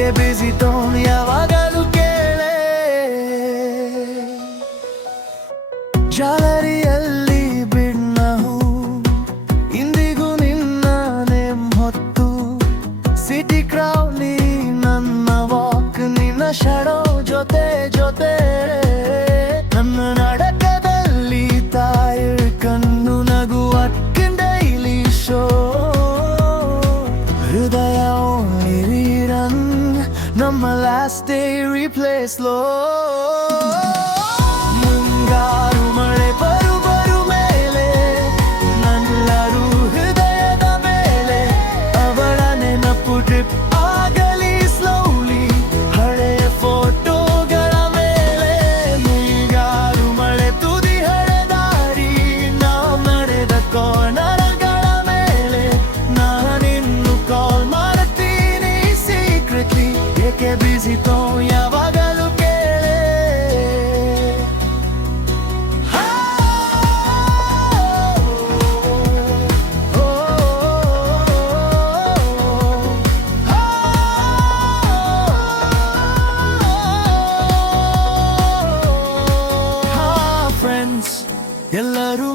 ಏಕೆ ಬಿಸಿತೋ ಯಾವಾಗಲೂ ಕೇಳೆ ಜಾಲರಿಯಲ್ಲಿ ಬಿಡ್ನಹು ಇಂದಿಗೂ ನಿನ್ನ ನೇಮ್ ಹೊತ್ತು ಸಿಟಿ ಕ್ರೌಲಿ ನನ್ನ ವಾಕ್ ನಿನ್ನ ಶಡೋ ಜೊತೆ ಜೊತೆ ನನ್ನ ನಡಕದಲ್ಲಿ ತಾಯಿರ್ ಕಣ್ಣು ನಗು ಅಕ್ಕಿನ ಡೈಲಿ ಶೋ ಹೃದಯ ರನ್ ನಮ್ಮ ಲಾಸ್ಟ್ ಡೇ ರಿಪ್ಲೇ ಸ್ಲೋ ಮುಂಗಾರು ಮಳೆ ಬರು ಬರು ಮೇಲೆ ನನ್ನರು ಹೃದಯದ ಮೇಲೆ ಅವಳ ನೆನಪು ಡ್ರಿಪ್ ಆಗಲಿ ಸ್ಲೋಲಿ ಹಳೆಯ ಫೋಟೋಗಳ ಮೇಲೆ ಮುಂಗಾರು ಮಳೆ ತುದಿ ಹಳೆದಾರಿ ನಾವು ನಡೆದ ಕೋಣಗಳ ಮೇಲೆ ನಾನಿನ್ನು ಕಾಲ್ ಮಾಡ್ತೀನಿ ಸೀಕ್ರೆಟ್ಲಿ ಏಕೆ ಬಿಸಿತೋ ಯಾವಾಗಲೂ ಕೇಳೆ ಫ್ರೆಂಡ್ಸ್ ಎಲ್ಲರೂ